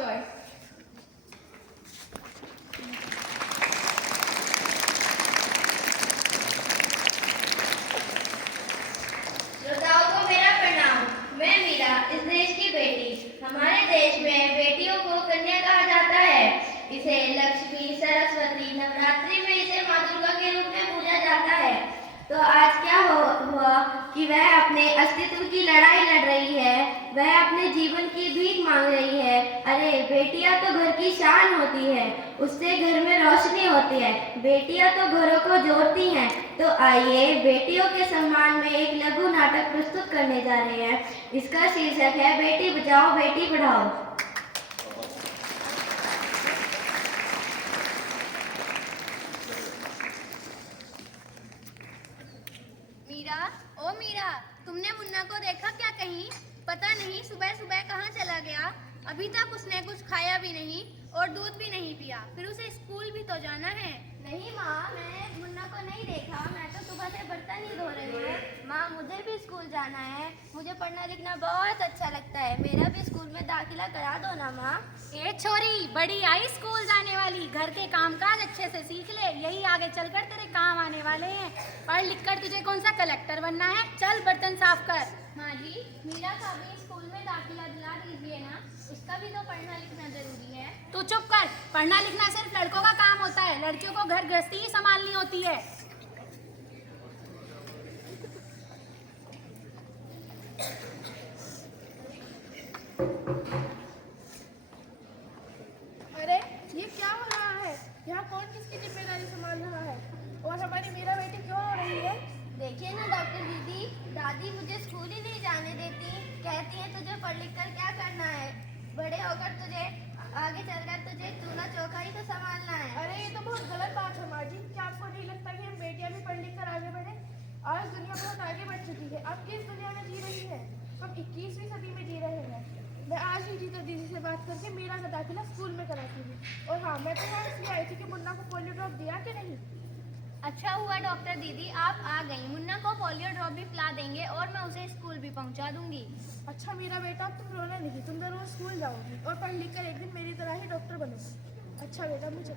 joy. श्रोताओं को मेरा प्रणाम। मैं मीरा, इस देश की बेटी। हमारे देश में बेटियों को कन्या कहा जाता है। इसे लक्ष्मी, सरस्वती, नवरात्रि में इसे माँ दुर्गा के रूप में पूजा जाता है। तो आज क्या हुआ कि वह अपने अस्तित्व की लड़ाई लड़ रही है, वह अपने जीवन की भीख मांग रही है। अरे बेटियां तो घर की शान होती है, उससे घर में रोशनी होती है। बेटियां तो घरों को जोड़ती हैं। तो आइए बेटियों के सम्मान में एक लघु नाटक प्रस्तुत करने जा रहे हैं। इसका शीर्षक है बेटी बचाओ बेटी पढ़ाओ। मीरा, ओ मीरा, तुमने मुन्ना को देखा क्या कहीं? पता नहीं सुबह सुबह कहाँ चला गया। अभी तक उसने कुछ खाया भी नहीं और दूध भी नहीं पिया। फिर उसे स्कूल भी तो जाना है। नहीं माँ, मैंने मुन्ना को नहीं देखा। मैं तो सुबह से बर्तन ही धो रही हूँ। माँ, मुझे भी स्कूल जाना है। मुझे पढ़ना लिखना बहुत अच्छा लगता है। मेरा भी स्कूल में दाखिला करा दो ना माँ। ए छोरी, बड़ी आई स्कूल जाने वाली। घर के कामकाज अच्छे से सीख ले, यही आगे चलकर तेरे काम आने वाले हैं। पढ़ लिख कर तुझे कौन सा कलेक्टर बनना है? चल बर्तन साफ कर। माँ जी, मीरा का भी स्कूल में दाखिला दिला दीजिए ना। उसका भी तो पढ़ना लिखना जरूरी है। तू चुप कर। पढ़ना लिखना सिर्फ लड़कों का काम होता है, लड़कियों को घर गृहस्थी ही संभालनी होती है। अरे ये क्या हो रहा है? यहाँ कौन किसकी जिम्मेदारी संभाल रहा है? और हमारी मीरा बेटी क्यों रो रही है? देखिए ना डॉक्टर दीदी, दादी मुझे स्कूल ही नहीं जाने देती। कहती है तुझे पढ़ लिख कर क्या करना है, बड़े होकर तुझे आगे चलकर तुझे चूल्हा चौका ही तो संभालना है। अरे ये तो बहुत गलत बात है माँ जी। क्या आपको नहीं लगता कि हम बेटियां भी पढ़ लिख कर आगे बढ़े? आज दुनिया बहुत आगे बढ़ चुकी है। आप किस दुनिया में जी रही है? हम 21वीं सदी में जी रहे हैं। मैं आज ही टीचर दीदी से बात करके मीरा का दाखिला स्कूल में कराती हूँ। और हाँ, मैं तो यहाँ इसलिए आई थी कि मुन्ना को पोलियो ड्रॉप दिया कि नहीं। अच्छा हुआ डॉक्टर दीदी आप आ गई। मुन्ना को पोलियो ड्रॉप भी पिला देंगे और मैं उसे स्कूल भी पहुंचा दूंगी। अच्छा मेरा बेटा, अब तुम रोना नहीं। तुम जरूर स्कूल जाओगी और पढ़ लिख कर एक दिन मेरी तरह ही डॉक्टर बनोगी। अच्छा बेटा, मुझे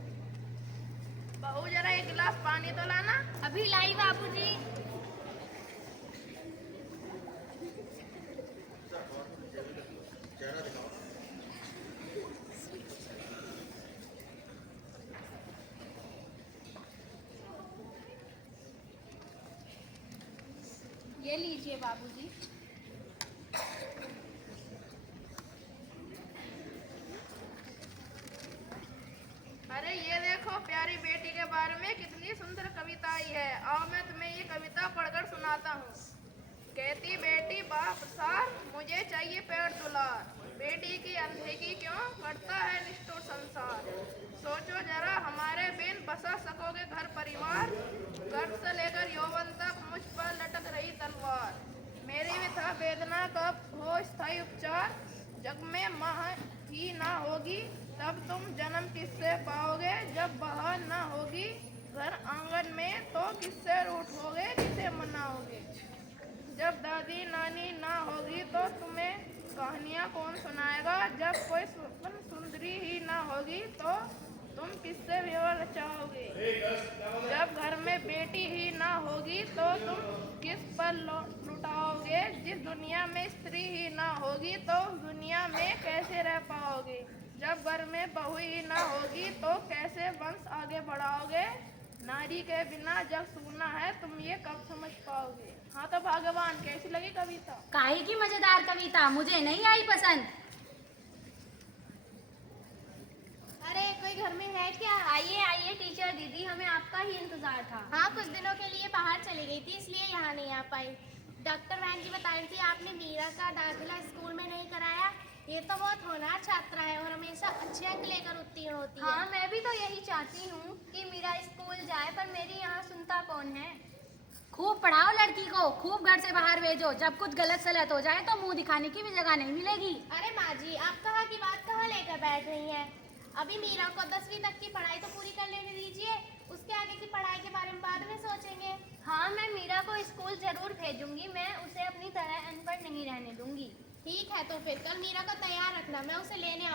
बहू जरा एक गिलास पानी तो लाना। अभी लाई बाबूजी। ये लीजिए बाबूजी। अरे ये देखो, प्यारी बेटी के बारे में कितनी सुंदर कविता आई है। आओ मैं तुम्हें ये कविता पढ़कर सुनाता हूँ। कहती बेटी बाप सार, मुझे चाहिए पेड़ दुलार। बेटी की अनदेखी क्यों करता है निष्ठुर संसार। सोचो जरा हमारे बिन बसा सकोगे घर परिवार। गर्भ से लेकर यौवन तक मुझ पर लटक रही तलवार। मेरी व्यथा वेदना कब हो स्थायी उपचार। जग में माँ ही ना होगी तब तुम जन्म किससे पाओगे। जब बहार ना होगी घर आंगन में तो किससे रूठोगे, किसे मनाओगे। जब दादी नानी ना होगी तो तुम्हें कहानियाँ कौन सुनाएगा। जब कोई सुंदरी ही ना होगी तो तुम किससे विवाह रचाओगे। जब घर में बेटी ही ना होगी तो तुम किस पर लुटाओगे। जिस दुनिया में स्त्री ही ना होगी तो उस दुनिया में कैसे रह पाओगे। जब घर में बहू ही ना होगी तो कैसे वंश आगे बढ़ाओगे। नारी के बिना जग सूना है, तुम ये कब समझ पाओगे। हाँ तो भगवान, कैसी लगी कविता? काहे की मजेदार कविता, मुझे नहीं आई पसंद। अरे कोई घर में है क्या? आइए आइए टीचर दीदी, हमें आपका ही इंतजार था। हाँ, कुछ दिनों के लिए बाहर चली गई थी इसलिए यहाँ नहीं आ पाई। डॉक्टर बहन जी बता रही थी आपने मीरा का दाखिला स्कूल में नहीं कराया। ये तो बहुत होनहार छात्रा है और हमेशा अच्छे अंक लेकर उत्तीर्ण होती है। हाँ, मैं भी तो यही चाहती हूँ कि मीरा स्कूल जाए, पर मेरी यहाँ सुनता कौन है। खूब पढ़ाओ लड़की को, खूब घर से बाहर भेजो। जब कुछ गलत सलत हो जाए तो मुंह दिखाने की भी जगह नहीं मिलेगी। अरे माँ जी, आप कहाँ की बात कहाँ लेकर बैठ रही हैं। अभी मीरा को 10वीं तक की पढ़ाई तो पूरी कर लेने दीजिए, उसके आगे की पढ़ाई के बारे में बाद में सोचेंगे। हाँ, मैं मीरा को स्कूल जरूर भेजूंगी। मैं उसे अपनी तरह अनपढ़ नहीं रहने दूंगी। ठीक है, तो फिर कल मीरा को तैयार रखना, मैं उसे लेने